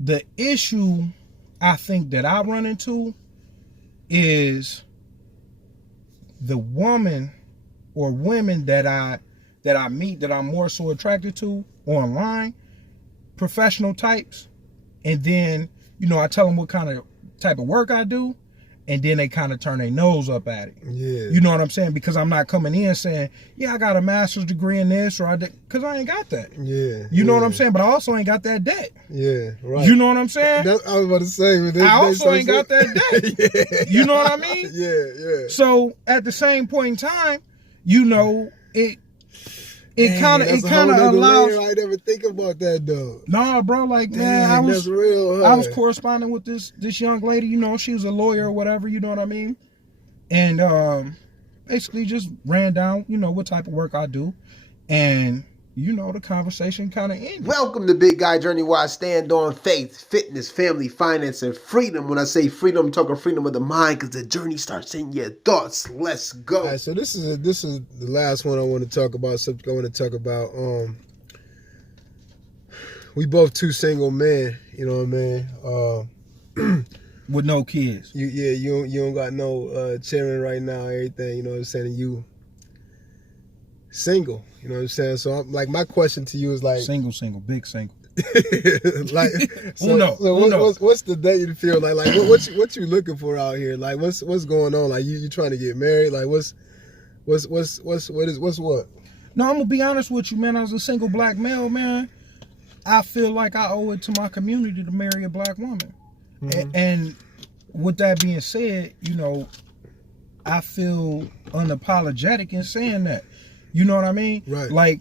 the issue I think that I run into is the woman or women that I meet that I'm more so attracted to online, professional types, and then, you know, I tell them what kind of type of work I do, and then they kind of turn their nose up at it. Yeah. You know what I'm saying? Because I'm not coming in saying, yeah, I got a master's degree in this, or I did, because I ain't got that. Yeah. You know what I'm saying? But I also ain't got that debt. Yeah, right. You know what I'm saying? I was about to say. I also ain't got that debt. Yeah. You know what I mean? Yeah. So at the same point in time, you know, it kind of allows. I never think about that though. Nah, bro, like, man, that's real. I was corresponding with this young lady. You know, she was a lawyer or whatever. You know what I mean? And basically just ran down, you know, what type of work I do, and you know, the conversation kind of ended. Welcome to Big Guy Journey, where I stand on faith, fitness, family, finance, and freedom. When I say freedom, I'm talking freedom of the mind, because the journey starts in your thoughts. Let's go. All right, so this is the last one I want to talk about. Subject I want to talk about. We both two single men. You know what I mean? With no kids. You don't got no children right now. Everything. You know what I'm saying? You single. You know what I'm saying? So I'm like, my question to you is like, single, big single. Like, what's the day you feel like? Like, what you looking for out here? Like, what's going on? Like, you trying to get married? Like, what's what? No, I'm gonna be honest with you, man. As a single black male, man, I feel like I owe it to my community to marry a black woman. Mm-hmm. And with that being said, you know, I feel unapologetic in saying that. You know what I mean? Right. Like,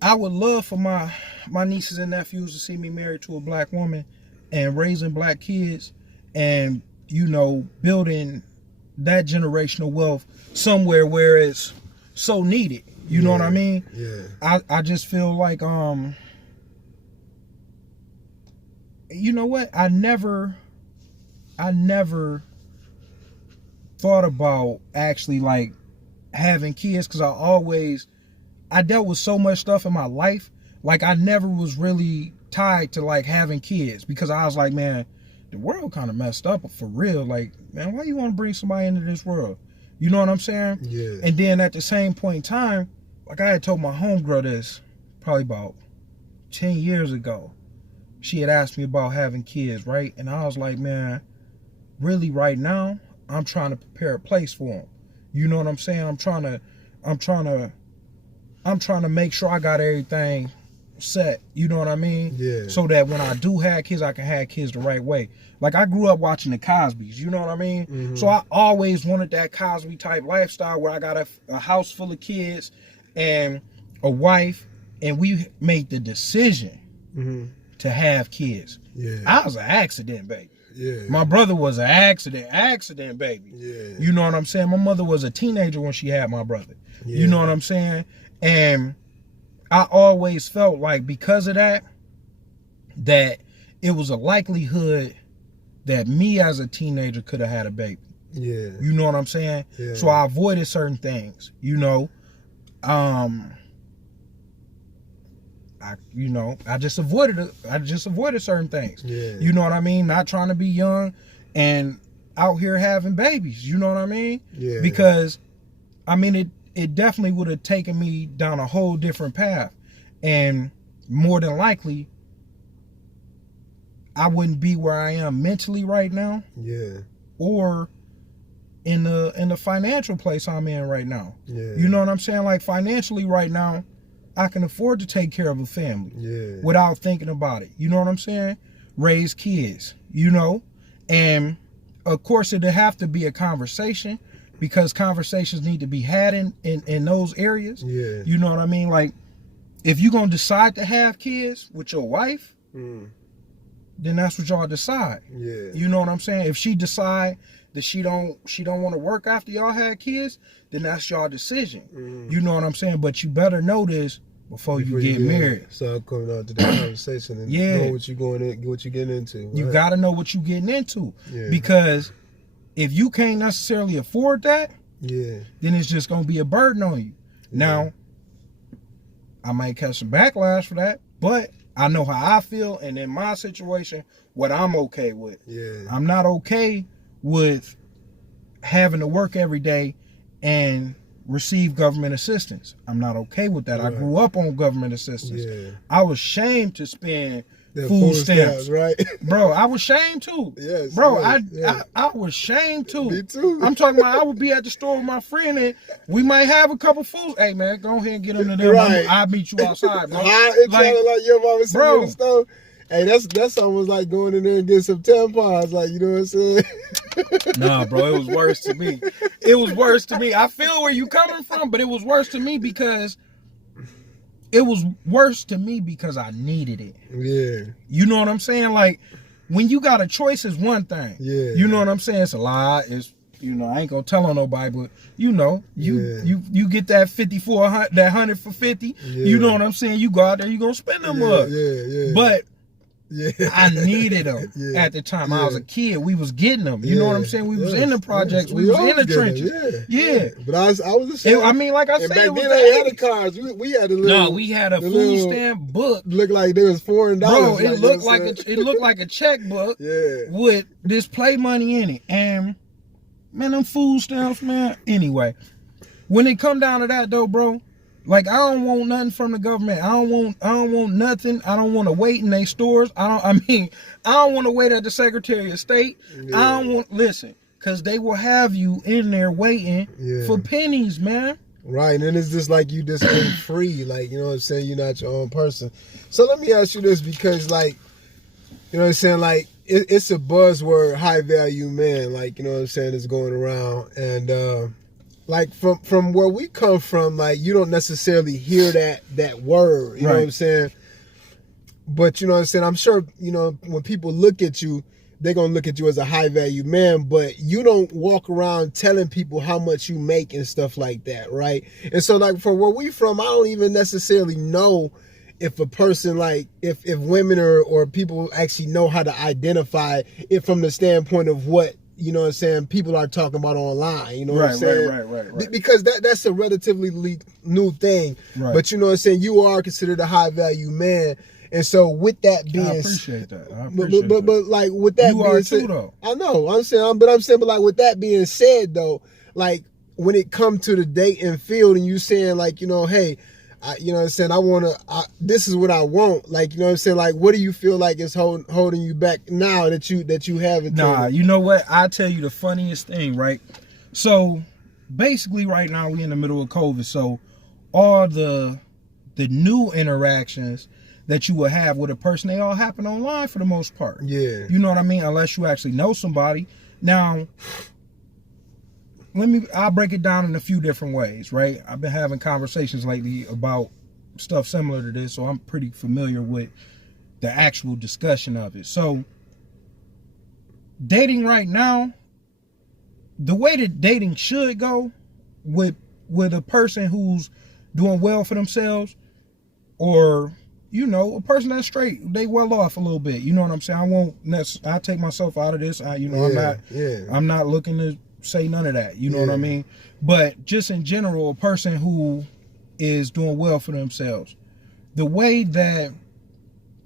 I would love for my nieces and nephews to see me married to a black woman and raising black kids and, you know, building that generational wealth somewhere where it's so needed. You know what I mean? Yeah. I just feel like, you know what? I never thought about actually like having kids, because I dealt with so much stuff in my life. Like, I never was really tied to like having kids, because I was like, man, the world kind of messed up for real. Like, man, why you want to bring somebody into this world? You know what I'm saying? Yeah. And then at the same point in time, like, I had told my homegirl this probably about 10 years ago. She had asked me about having kids, right? And I was like, man, really right now, I'm trying to prepare a place for them. You know what I'm saying? I'm trying to make sure I got everything set. You know what I mean? Yeah. So that when I do have kids, I can have kids the right way. Like, I grew up watching the Cosbys. You know what I mean? Mm-hmm. So I always wanted that Cosby type lifestyle where I got a house full of kids and a wife, and we made the decision to have kids. Yeah. I was an accident, baby. Yeah. My brother was an accident baby. Yeah. You know what I'm saying? My mother was a teenager when she had my brother. Yeah. You know what I'm saying? And I always felt like, because of that it was a likelihood that me as a teenager could have had a baby. Yeah. You know what I'm saying? Yeah. So I avoided certain things, you know. I just avoided certain things. Yeah. You know what I mean? Not trying to be young and out here having babies. You know what I mean? Yeah. Because, I mean, it definitely would have taken me down a whole different path. And more than likely, I wouldn't be where I am mentally right now. Yeah. Or in the financial place I'm in right now. Yeah. You know what I'm saying? Like, financially right now, I can afford to take care of a family without thinking about it. You know what I'm saying? Raise kids, you know? And of course, it'll have to be a conversation, because conversations need to be had in those areas. Yeah. You know what I mean? Like, if you're going to decide to have kids with your wife, then that's what y'all decide. Yeah. You know what I'm saying? If she decide that she don't want to work after y'all had kids, then that's y'all decision. You know what I'm saying? But you better know this before you get married. So coming out to the conversation and know what you're getting into. Right? You got to know what you're getting into. Yeah. Because if you can't necessarily afford that, then it's just going to be a burden on you. Now, I might catch some backlash for that, but I know how I feel, and in my situation, what I'm okay with. Yeah. I'm not okay with having to work every day and receive government assistance. I'm not okay with that. Right. I grew up on government assistance. Yeah. I was shamed to spend food stamps, right? Bro, I was shamed too. Yes, bro, yes, I was shamed too. Me too. I'm talking about I would be at the store with my friend and we might have a couple foods. Hey man, go ahead and get them to them. Right. I'll meet you outside, bro. Like your mama sitting in the stove. Hey, that's almost like going in there and getting some tampons, like, you know what I'm saying? Nah, bro, it was worse to me. It was worse to me. I feel where you coming from, but it was worse to me because I needed it. Yeah. You know what I'm saying? Like, when you got a choice is one thing. Yeah. You know what I'm saying? It's a lie. It's, you know, I ain't gonna tell on nobody, but you know, you get that 50 for that 100 for 50. Yeah. You know what I'm saying? You go out there, you gonna spend them up. Yeah. But yeah. I needed them at the time. I was a kid. We was getting them. You know what I'm saying? We was in the projects. We was in the trenches. Yeah. But I was ashamed. I mean, like I said, back then they had the cards. We had a little. No, we had a food stamp book. Looked like there was $4. Bro, it looked like a checkbook. Yeah. With this play money in it. And man, them food stamps, man. Anyway, when it come down to that though, bro. Like, I don't want nothing from the government. I don't want nothing. I don't want to wait in their stores. I don't want to wait at the Secretary of State. Yeah. Because they will have you in there waiting for pennies, man. Right, and it's just like you just ain't free. Like, you know what I'm saying? You're not your own person. So let me ask you this, because, like, you know what I'm saying? Like, it's a buzzword, high value man. Like, you know what I'm saying? It's going around. And, like from where we come from, like, you don't necessarily hear that word, you know what I'm saying? But you know what I'm saying? I'm sure, you know, when people look at you, they're gonna look at you as a high value man, but you don't walk around telling people how much you make and stuff like that, right? And so, like, for where we from, I don't even necessarily know if a person, like, if women or people actually know how to identify it from the standpoint of what, you know what I'm saying, people are talking about online, you know what I'm saying? Right. Because that's a relatively new thing. Right. But you know what I'm saying, you are considered a high value man. And so with that being, I appreciate that. But like with that being said, too, though. I know, I'm saying, but like with that being said though, like when it comes to the dating field and you saying, like, you know, hey, you know what I'm saying, this is what I want. Like, you know what I'm saying? Like, what do you feel like is holding you back now that you have it? Nah, you know what? I'll tell you the funniest thing, right? So basically right now we in the middle of COVID. So all the new interactions that you will have with a person, they all happen online for the most part. Yeah. You know what I mean? Unless you actually know somebody. Now, I'll break it down in a few different ways, right? I've been having conversations lately about stuff similar to this, so I'm pretty familiar with the actual discussion of it. So, dating right now, the way that dating should go with a person who's doing well for themselves, or, you know, a person that's straight, they well off a little bit. You know what I'm saying? I take myself out of this. I'm not looking to say none of that, you know what I mean? But just in general, a person who is doing well for themselves, the way that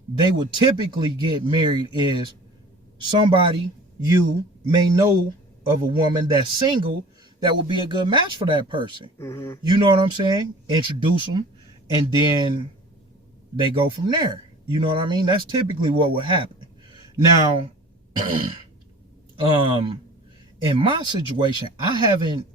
they would typically get married is somebody you may know of a woman that's single that would be a good match for that person. Mm-hmm. You know what I'm saying? Introduce them, and then they go from there. You know what I mean? That's typically what would happen. Now, in my situation, I haven't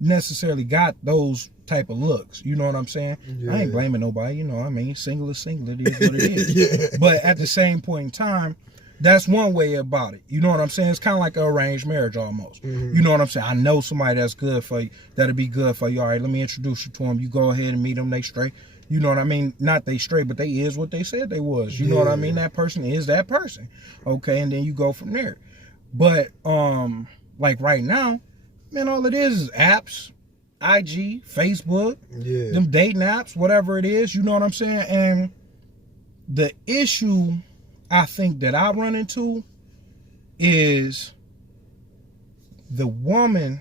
necessarily got those type of looks. You know what I'm saying? Yeah. I ain't blaming nobody. You know what I mean? Single is single. It is what it is. Yeah. But at the same point in time, that's one way about it. You know what I'm saying? It's kind of like an arranged marriage almost. Mm-hmm. You know what I'm saying? I know somebody that's good for you, that'll be good for you. All right, let me introduce you to them. You go ahead and meet them. They straight. You know what I mean? Not they straight, but they is what they said they was. You know what I mean? That person is that person. Okay, and then you go from there. But, like right now, man, all it is apps, IG, Facebook, them dating apps, whatever it is, you know what I'm saying? And the issue I think that I run into is the woman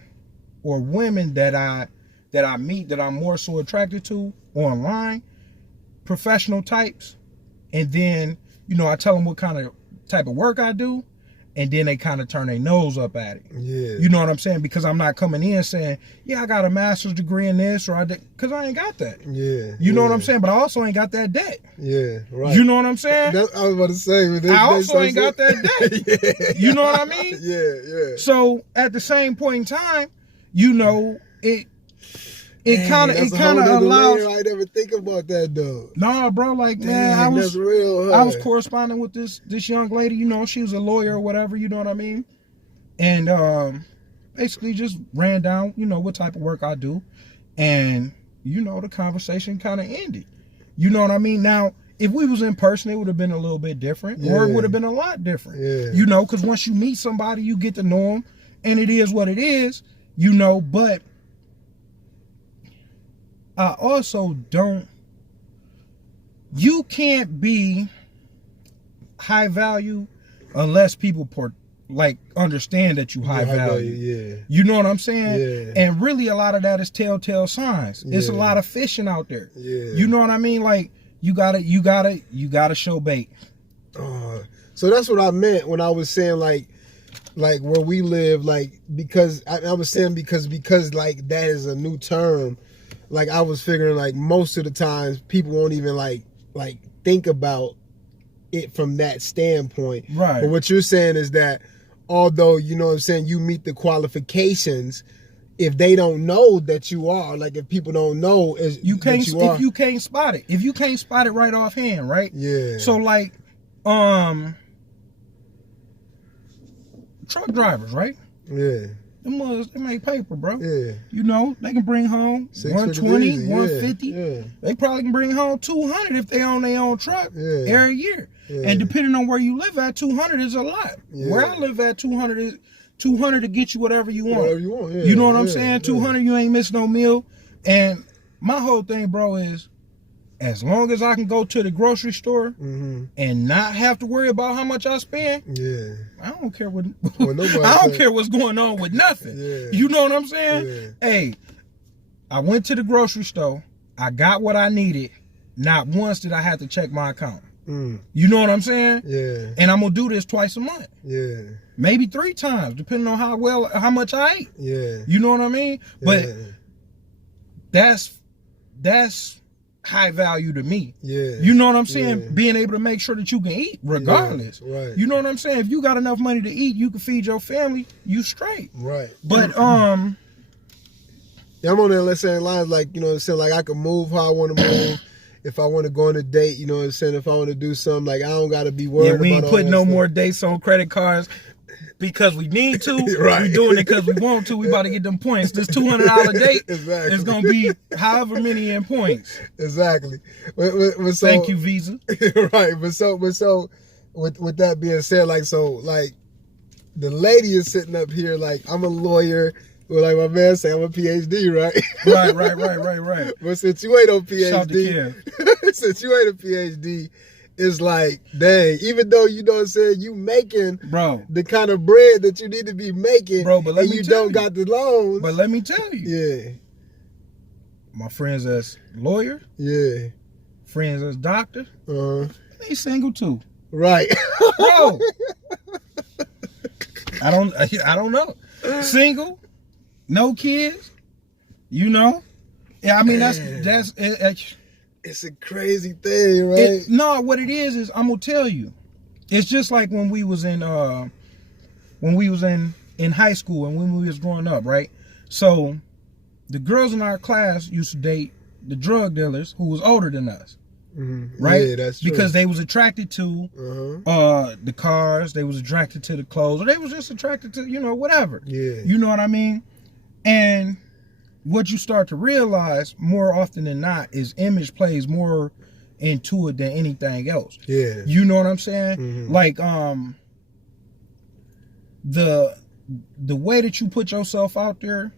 or women that I meet that I'm more so attracted to online, professional types, and then, I tell them what type of work I do, and then they kind of turn their nose up at it. Yeah. You know what I'm saying? Because I'm not coming in saying, yeah, I got a master's degree in this, or because I ain't got that. Yeah. You know what I'm saying? But I also ain't got that debt. Yeah, right. You know what I'm saying? I was about to say. I also ain't got that debt. Yeah. You know what I mean? Yeah. So at the same point in time, it kind of allows. I never think about that though. Nah, bro, like, Dang, man, that's real. Huh? I was corresponding with this young lady. She was a lawyer or whatever. You know what I mean? And basically just ran down, what type of work I do, and the conversation kind of ended. You know what I mean? Now, if we was in person, it would have been a little bit different, or it would have been a lot different. Yeah. Because once you meet somebody, you get to know them, and it is what it is. But I also you can't be high value unless people understand that you high value. Yeah. You know what I'm saying? Yeah. And really a lot of that is telltale signs. It's a lot of fishing out there. Yeah. You know what I mean? Like you gotta show bait. So that's what I meant when I was saying like where we live, like, because I was saying because like that is a new term. Like I was figuring like most of the times people won't even like think about it from that standpoint. Right. But what you're saying is that although, you know what I'm saying, you meet the qualifications, if they don't know that you are, like if people don't know if you can't spot it. If you can't spot it right offhand, right? Yeah. So like truck drivers, right? Yeah. They make paper, bro. Yeah. They can bring home 120, 150. Yeah. They probably can bring home 200 if they own their own truck every year. Yeah. And depending on where you live at, 200 is a lot. Yeah. Where I live at, 200 is 200 to get you whatever you want. Whatever you want, yeah. You know what I'm saying? 200, you ain't miss no meal. And my whole thing, bro, is as long as I can go to the grocery store and not have to worry about how much I spend, I don't care what I don't care what's going on with nothing. Yeah. You know what I'm saying? Yeah. Hey, I went to the grocery store, I got what I needed. Not once did I have to check my account. You know what I'm saying? Yeah. And I'm gonna do this twice a month. Yeah. Maybe 3 times, depending on how much I ate. Yeah. You know what I mean? But that's high value to me. Yeah. You know what I'm saying? Yeah. Being able to make sure that you can eat regardless. Yeah, right. You know what I'm saying? If you got enough money to eat, you can feed your family, you straight. Right. But yeah, I'm on that, let's say, lines like, you know what I'm saying, like I can move how I want to move. If I want to go on a date, you know what I'm saying, if I want to do something, like I don't got to be worried about we ain't putting no stuff. more dates on credit cards because we need to. Right. We doing it because we want to. We about to get them points. This $200 date Exactly. is going to be however many in points. Exactly. But so, thank you, Visa. Right. But so with that being said, like the lady is sitting up here like I'm a lawyer. Well, like my man say, I'm a PhD, right? Right. But since you ain't no Shout to PhD, since you ain't a PhD, it's like, dang, even though, you know what I'm saying, you making the kind of bread that you need to be making, bro, but let and me you tell don't got the loans. But let me tell you. Yeah. My friends that's lawyer. Yeah. Friends that's doctor. They single too. Right. Bro. I don't know. Single. No kids, you know. Yeah, I mean that's it's a crazy thing, right? What it is I'm gonna tell you. It's just like when we was in high school and when we was growing up, right? So the girls in our class used to date the drug dealers who was older than us. Right? Yeah, that's true. Because they was attracted to the cars, they was attracted to the clothes, or they was just attracted to, whatever. Yeah. You know what I mean? And what you start to realize more often than not is image plays more into it than anything else. Yeah. You know what I'm saying? Like the way that you put yourself out there,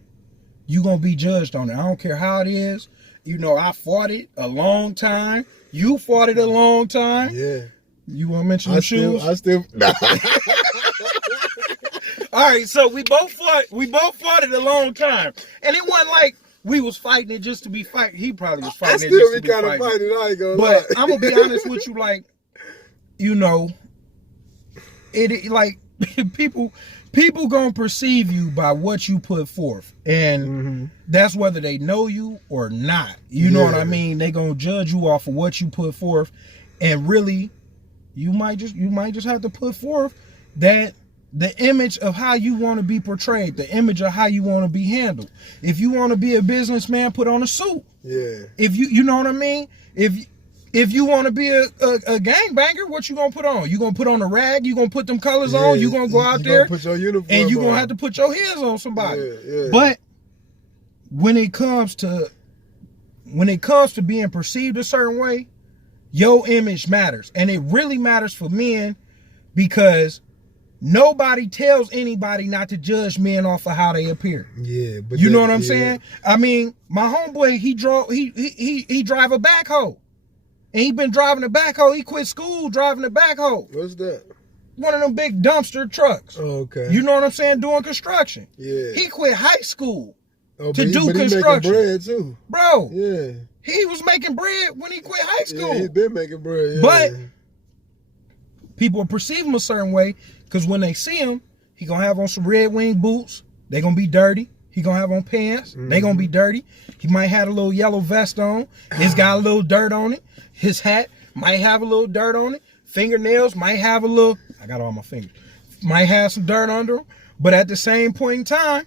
you gonna be judged on it. I don't care how it is. I fought it a long time. You fought it a long time. Yeah. You want to mention the shoes? I still. All right, so we both fought it a long time, and it wasn't like we was fighting it just to be fighting. He probably was fighting it just to be fighting. I ain't gonna But lie. I'm gonna be honest with you, like you know, like people gonna perceive you by what you put forth, and that's whether they know you or not. You know what I mean? They gonna judge you off of what you put forth, and really, you might just have to put forth that the image of how you want to be portrayed, the image of how you want to be handled. If you want to be a businessman, put on a suit. Yeah. If you know what I mean? If you want to be a gangbanger, what you gonna put on? You gonna put on a rag? You gonna put them colors on? You gonna go out there put your uniform and you gonna on. have to put your hands on somebody. Yeah. But when it comes to being perceived a certain way, your image matters, and it really matters for men, because nobody tells anybody not to judge men off of how they appear. Yeah, but you know what I'm saying? I mean, my homeboy, he drive a backhoe. And he been driving a backhoe. He quit school driving a backhoe. What's that? One of them big dumpster trucks. Oh, okay. You know what I'm saying? Doing construction. Yeah. He quit high school to do construction. He making bread too. Bro. Yeah. He was making bread when he quit high school. Yeah, he been making bread. Yeah. But people perceive him a certain way, because when they see him, he gonna have on some Red Wing boots. They gonna be dirty. He gonna have on pants. They gonna be dirty. He might have a little yellow vest on. It's got a little dirt on it. His hat might have a little dirt on it. Fingernails might have a little, I got all my fingers, might have some dirt under them. But at the same point in time,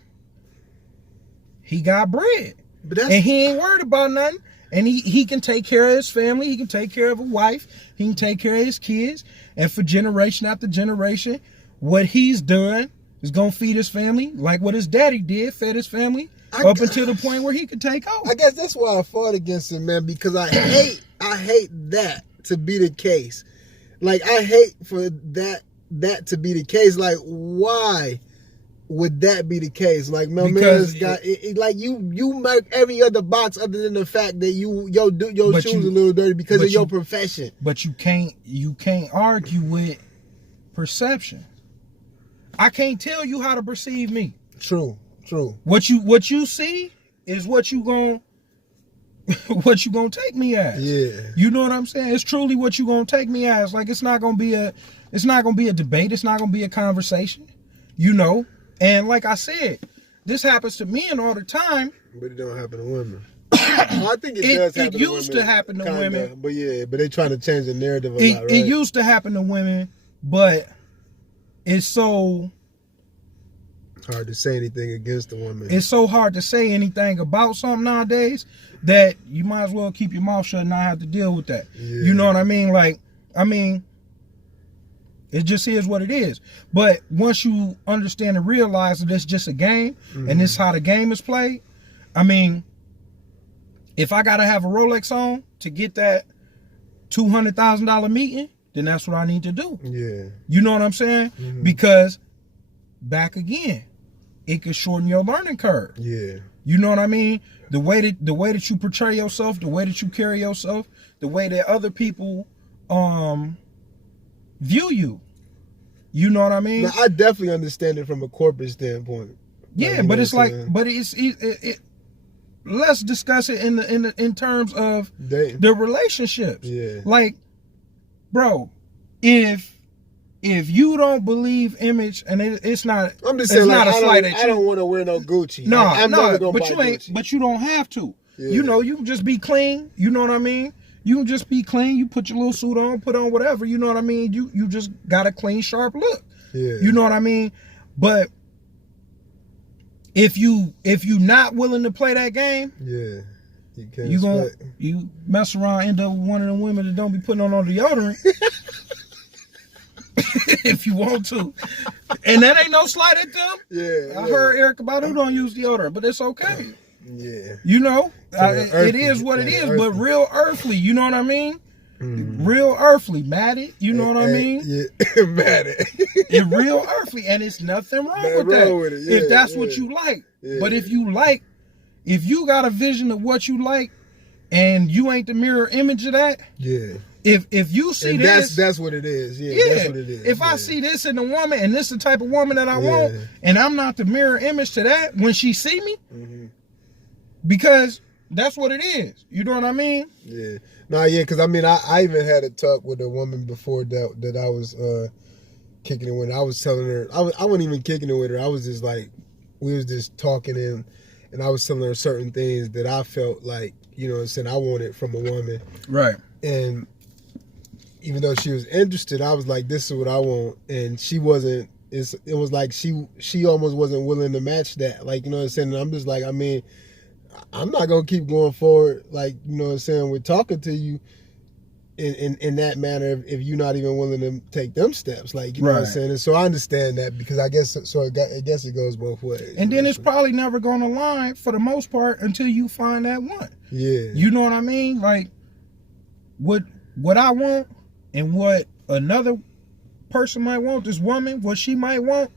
he got bread. And he ain't worried about nothing. And he can take care of his family. He can take care of a wife. He can take care of his kids. And for generation after generation, what he's done is going to feed his family like what his daddy did, fed his family up until the point where he could take over. I guess that's why I fought against him, man, because I hate that to be the case. Like, I hate for that to be the case. Like, why would that be the case? Like, my man's got like you mark every other box other than the fact that your shoes a little dirty because of your profession. But you can't argue with perception. I can't tell you how to perceive me. True. What you see is what you gonna take me as. Yeah. You know what I'm saying? It's truly what you gonna take me as. Like, it's not gonna be a debate. It's not gonna be a conversation. You know. And like I said, this happens to men all the time. But it don't happen to women. I think it does happen to women. It used to happen to women. But they trying to change the narrative a lot, right? It used to happen to women, but it's so hard to say anything against the woman. It's so hard to say anything about something nowadays that you might as well keep your mouth shut and not have to deal with that. Yeah. You know what I mean? Like, it just is what it is. But once you understand and realize that it's just a game, and this is how the game is played, if I gotta have a Rolex on to get that $200,000 meeting, then that's what I need to do. Yeah. You know what I'm saying? Because back again, it could shorten your learning curve. Yeah. You know what I mean? The way that you portray yourself, the way that you carry yourself, the way that other people view you. You know what I mean? Now, I definitely understand it from a corporate standpoint. Yeah, like, but it's like, but it let's discuss it in terms of the relationships. Yeah. Like, bro, if you don't believe image, and it's not, I'm just saying, like, I don't want to wear no Gucci. No, I'm never gonna buy Gucci. But you don't have to. Yeah. You know, you can just be clean. You know what I mean? You can just be clean. You put your little suit on, put on whatever. You know what I mean? You just got a clean, sharp look. Yeah. You know what I mean? But if you not willing to play that game, yeah, you mess around, end up with one of them women that don't be putting on deodorant. If you want to, and that ain't no slight at them. Yeah, I heard Erica Badu don't use deodorant, but it's okay. Yeah, you know, it is what it is, but real earthly. You know what I mean? Real earthly, matted. You know what I mean? Yeah, matted. It's real earthly, and it's nothing wrong with that. Yeah, if that's what you like, but if you got a vision of what you like, and you ain't the mirror image of that, yeah. If you see and this, that's what it is. Yeah, that's what it is. If I see this in a woman, and this is the type of woman that I want, and I'm not the mirror image to that when she see me, because That's what it is. You know what I mean? Yeah. No, yeah, because I mean, I even had a talk with a woman before that I was kicking it with. I was telling her, I wasn't even kicking it with her. I was just like, we was just talking and I was telling her certain things that I felt like, you know what I'm saying, I wanted from a woman. Right. And even though she was interested, I was like, this is what I want. And she wasn't, it was like she almost wasn't willing to match that. Like, you know what I'm saying? And I'm just like, I mean, I'm not going to keep going forward, like, you know what I'm saying, with talking to you in that manner if you're not even willing to take them steps. Like, you know what I'm saying? And so I understand that because I guess it goes both ways. And then it's probably never going to line for the most part until you find that one. Yeah. You know what I mean? Like, what I want and what another person might want, this woman, what she might want,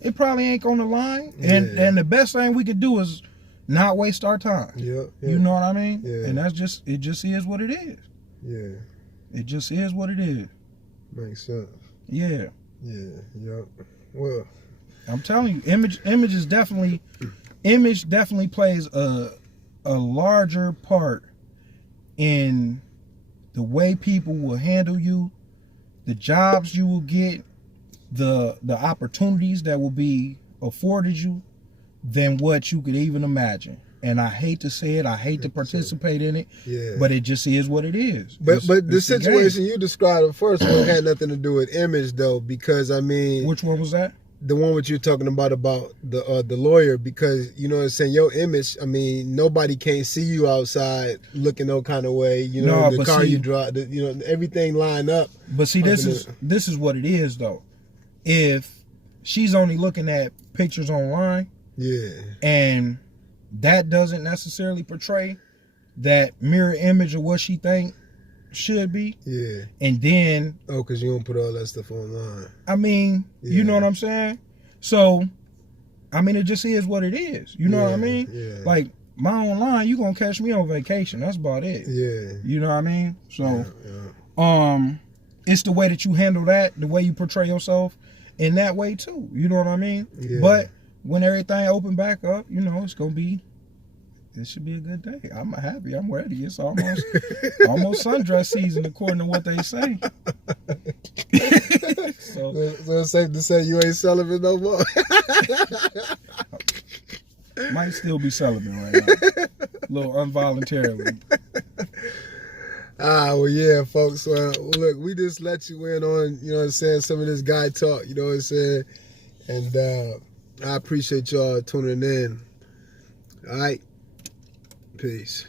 it probably ain't going to line. And the best thing we could do is not waste our time. Yeah. You know what I mean? Yeah. And it just is what it is. Yeah. It just is what it is. Makes sense. Yeah. Yeah. Yep. Well, I'm telling you, image definitely plays a larger part in the way people will handle you, the jobs you will get, the opportunities that will be afforded you than what you could even imagine. And I hate to say it, I hate to participate in it, but it just is what it is. But the situation you described, the first one, had nothing to do with image, though, because, I mean... Which one was that? The one what you're talking about the lawyer, because, you know what I'm saying, your image, I mean, nobody can't see you outside looking no kind of way, you know, the car you drive, you know, everything lined up. But see, this is what it is, though. If she's only looking at pictures online, and that doesn't necessarily portray that mirror image of what she think should be. Yeah. And then... Oh, because you don't put all that stuff online. I mean, you know what I'm saying? So, I mean, it just is what it is. You know what I mean? Yeah. Like, my online, you going to catch me on vacation. That's about it. Yeah. You know what I mean? So, it's the way that you handle that, the way you portray yourself in that way, too. You know what I mean? Yeah. But when everything open back up, you know, it should be a good day. I'm happy. I'm ready. It's almost sundress season, according to what they say. so it's safe to say you ain't celibate no more. Might still be celibate right now. A little involuntarily. Well, yeah, folks. Look, we just let you in on, you know what I'm saying, some of this guy talk, you know what I'm saying? And I appreciate y'all tuning in. All right. Peace.